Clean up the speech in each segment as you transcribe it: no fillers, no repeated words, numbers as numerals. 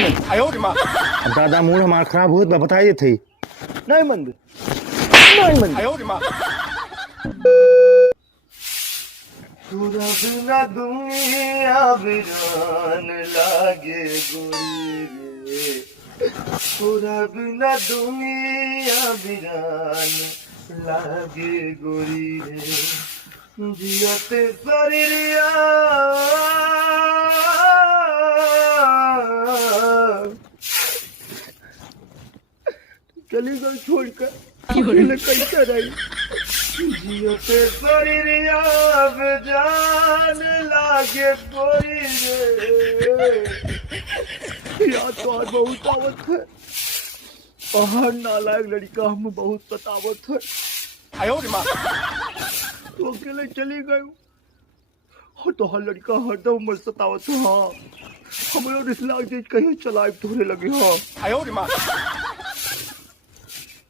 नहीं मन। अब दादा मूड हमारा खराब हुआ तो बताइए थे नहीं मन नहीं मन। पूरा बिना दुनिया वीरान लागे गोरी रे, पूरा बिना दुनिया वीरान लागे गोरी रे, जियते शरीरिया चली गई छोड़कर अकेले कैसे रही, जियते शरीरिया जान लागे गोरी रे। याद तो आज बहुत आवत है, पहाड़ नालायक लड़का हमें बहुत सतावत है, तो अकेले चली गई और तो हर लड़का हरदम मर सतावत है। हाँ हमारे रिश्ता चीज कहीं चलाए थोड़े लगे। हाँ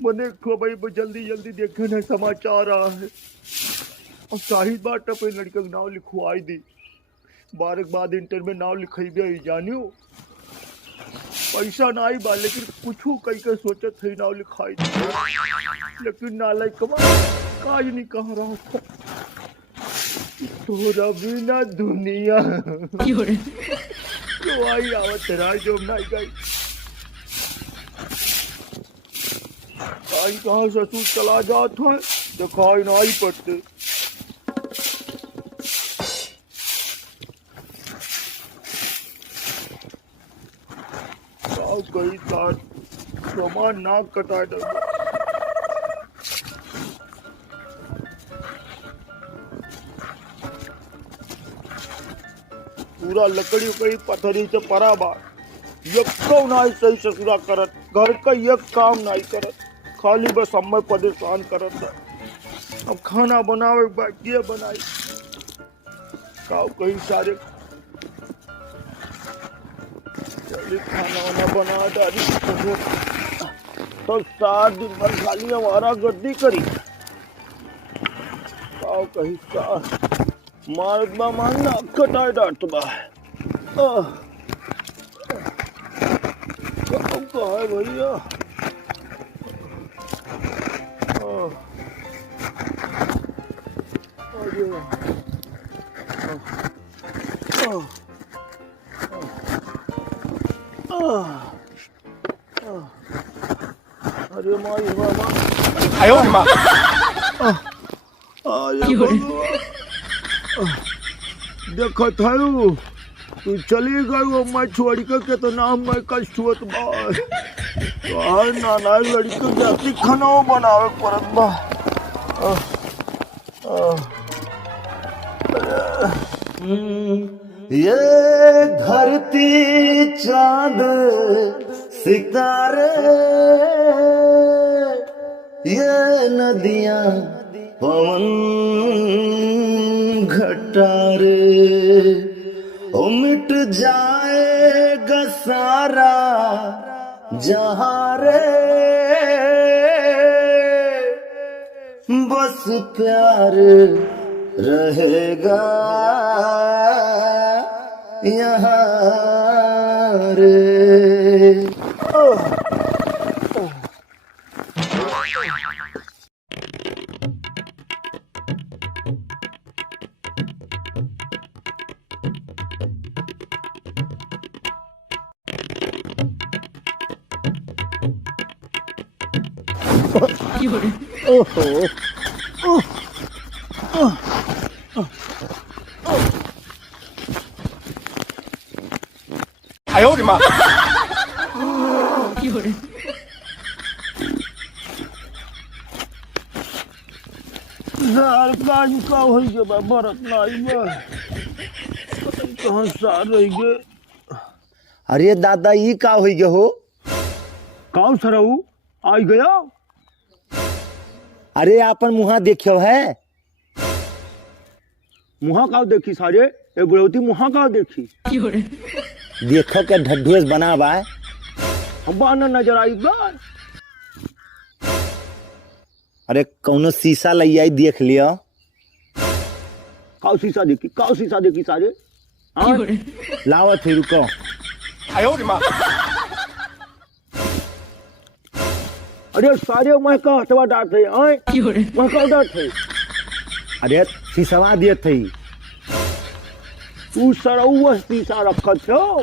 मैंने खबर जल्दी जल्दी देखे न समाचार आ है और शाहिद बाट अपने लड़के का नाम लिखवाई दी, 12 बाद इंटर में नाम लिखेबे जानियो, पैसा ना आई बा लेकिन कुछ कई के सोचत है नाम लिखाई दी, लेकिन नालायक कमा काज नहीं कह रहा था। तोरा बिना दुनिया तो आई आवत राय जो नहीं गई, आई कहाँ ससुर चला जात है दिखाई ना ही पड़ते। कई साथ सामान नाक कटाए डर पूरा लकड़ी उकड़ी पत्थरी से परा बार यको नहीं सही ससुरा करत, घर का एक काम नहीं करत, खाली बस हमें परेशान करत है। अब खाना बनावे बाकी बनाई काव कहीं सारे चलिए खाना वाना बना डाली तो 7 दिन भर खाली हमारा गद्दी करी काव कहीं सा मार्ग बा मानना कटाए डांट बा कहाँ है भैया। अरे माई मामा देखो थारू तू चली गई मैं छोड़ के तो नाम मैं कष्ट हुआ तो नाना लड़की जाती खाना बनावे परत बा। ये धरती चांद सितारे, ये नदियां पवन घटारे, ओ मिट जाएगा सारा जहां रे, बस प्यार रहेगा यहाँ रे। का हो गया बरत कहाँ सार रह गए। अरे दादा ये का हो गया हो काउ सरऊ आ गया। अरे आपन मुहा देखियो है, मुहा का देखी सारे ए बुढ़ौती मुहा का देखी देखो के ढड्ढेस बना बा बाना नजर आई बा। अरे कौनो शीशा लई आई देख लियो। काउ शीशा देखी सारे लावत है रुको। अरे सारे मैं का हटवा डाट थे आए मैं का डाट थे अरे शीशवा दिए थे तू सरौआ शीशा रखत छो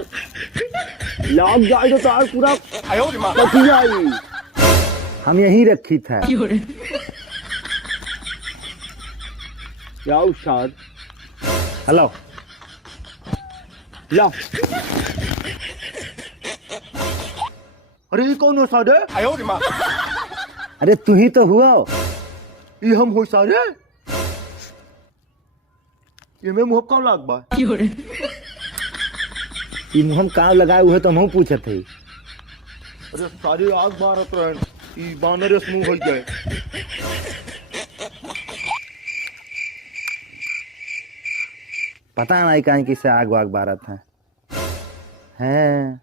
लाग जाए तो तार पूरा कटी जाई हम यहीं रखी था। जाओ साद हेलो ला अरे ये कौन हो सारे अरे तू ही तो हुआ। ये हम हो सारे ये में मुँह कौन लाग बा ई मुँह हम काम लगाए हुए तो हम पूछे थे। अरे सारे आग मारत रहे ई बानर मुँह हो जाए पता नहीं कहीं किससे आग वाग बारत है हैं।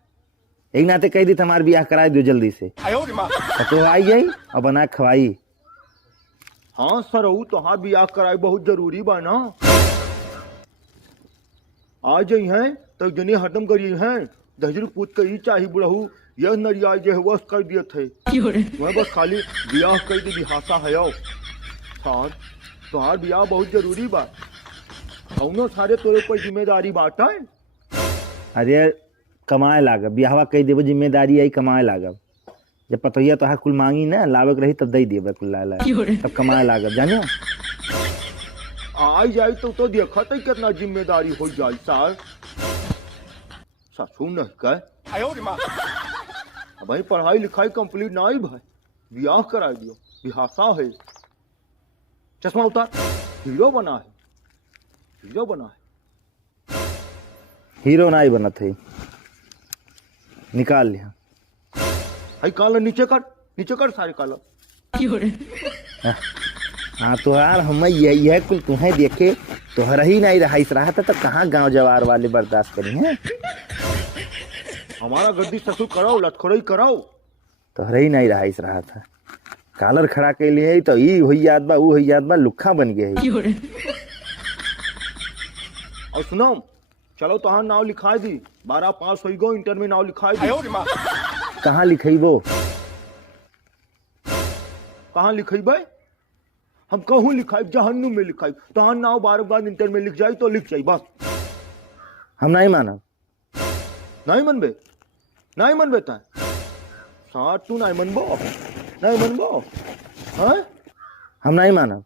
एक नाते कह दी हमारे ब्याह करा दियो जल्दी से तो आई गई और बना के खवाई। हाँ सर तो हाँ ब्याह कराए बहुत जरूरी बा ना आ जाई हैं तो जने हटम करी हैं दहजर पूछ के ही चाहिए बुढ़ऊ यह नरिया जे वस कर दिए थे मैं बस खाली ब्याह कर दी बिहासा है सर तोहार ब्याह बहुत जरूरी बा कौनो सारे तोरे ऊपर जिम्मेदारी बाटा है। अरे कमाए लागब ब्याहवा कह देव जिम्मेदारी आई कमाए लागब जब पतोहिया तो कुल मांगी ना लावक रही तब दई देवे कुल ला तब कमाए लागब जानो आई जाए तो देखा तो कितना जिम्मेदारी हो जाए सर ससुर नहीं कह भाई पढ़ाई लिखाई कंप्लीट ना ही भाई ब्याह करा दियो बिहासा है चश्मा उतार हीरो बना है हीरो बना है हीरो ना ही बना थे निकाल लिया हाई काला नीचे कर सारे काला हाँ तो यार हम यही है कुल तुम्हें देखे तोहरा ही नहीं रहा इस रहा था तो कहाँ गांव जवार वाले बर्दाश्त करी हैं। हमारा गद्दी ससुर कराओ लटखोरई कराओ तोहरा ही नहीं रहा इस रहा था कालर खड़ा के लिए तो ई हुई याद बा वो हुई याद बा लुखा बन गया। और सुनो चलो तो नाव लिखाई दी 12 पास हो गो इंटर में नाव लिखाई दी कहाँ लिखई वो कहाँ लिखाई भाई हम कहूँ लिखाई जहन्नुम में लिखाई तो नाव 12 बाद इंटर में लिख जाए तो लिख जाए बस हम नहीं मानब नहीं मनबे ता साथ तू नहीं मनबो हाँ हम नहीं मानब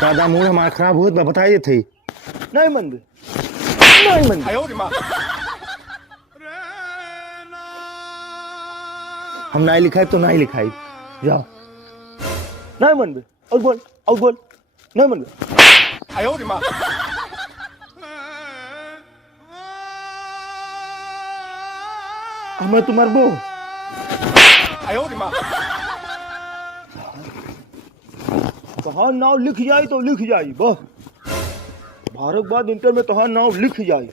दादा मूड हमारा खराब हुआ तो बताइए थे नहीं मनबे हम नहीं लिखाई तो नहीं लिखाई जाओ नहीं मनबे और बोल नहीं मनबे हमें तुम्हार बो तोहार नाव लिख जाए तो लिख जाए बस भारत बाद इंटर में तोहार नाव लिख जाए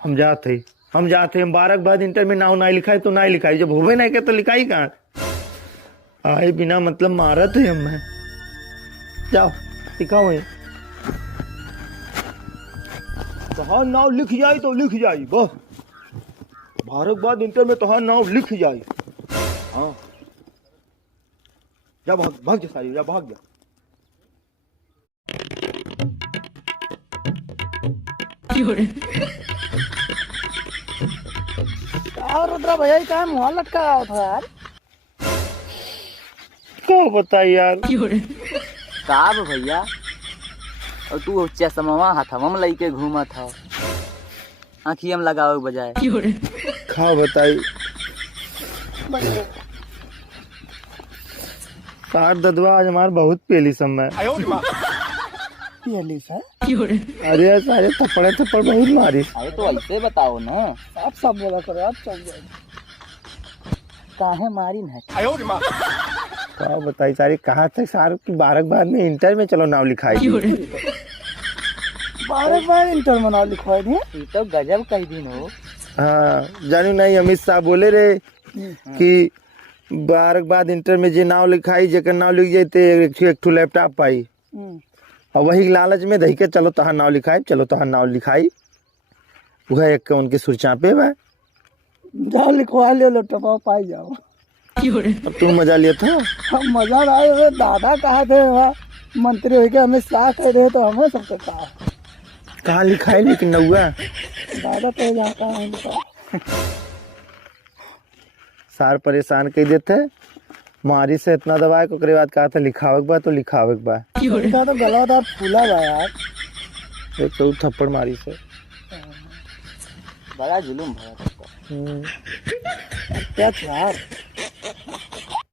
हम जाते हम 12 बाद इंटर में नाव नहीं लिखाई तो नहीं लिखाई जब होवे नहीं के तो लिखाई कहाँ आए बिना मतलब मारत है हमें जाओ लिखाओ है तोहार नाव लिख जाए तो लिख जाए बस भारत बाद इंटर में तोहार नाव लिख जाए हाँ जा भाग जा सारी जा भाग जा रुद्रा भैया क्या मुँह लटका रहा था यार क्या बताइए यार का भैया और तू चश्मा हथवा में लेके घूमा था आँखिया में लगाओ बजाय खाओ बताई कार ददवा आज हमारे बहुत पहली समय पहली सा अरे सारे थप्पड़ बहुत मारी। अरे तो ऐसे बताओ ना आप सब बोला करो आप चल जाए काहे मारी ना क्या बताई सारी कहा था सार की 12 बाद में इंटर में चलो नाम लिखाई 12 बार इंटर में नाम लिखवाई दी ये तो गजब कही दिन हो। हाँ जानू नहीं अमित शाह बोले रे कि 12 बाद इंटर में जे नाम लिखाई जेकर नाम लिख जाते एक लैपटॉप पाई और वही लालच में दही के चलो तहां नाम लिखाई चलो तहां नाम लिखाई वह एक के उनके सुरचापे बा। जाओ लिखवा लो लैपटॉप पाई जाओ। अब तू मजा लिया था। हम मजा ना आए, दादा कहा थे वहाँ मंत्री हो के हमें साथ कर रहे तो हमें सबको कहा कहाँ लिखा है लेकिन नौआ दादा तो जाता है उनका। सार परेशान कर देते मारी से इतना दबाए को बाद कहा था लिखावे के बा तो लिखावे के बा। उनका तो गला था फूला बा यार। एक तो थप्पड़ मारी से बड़ा जुलूम भरा था। अत्याचार।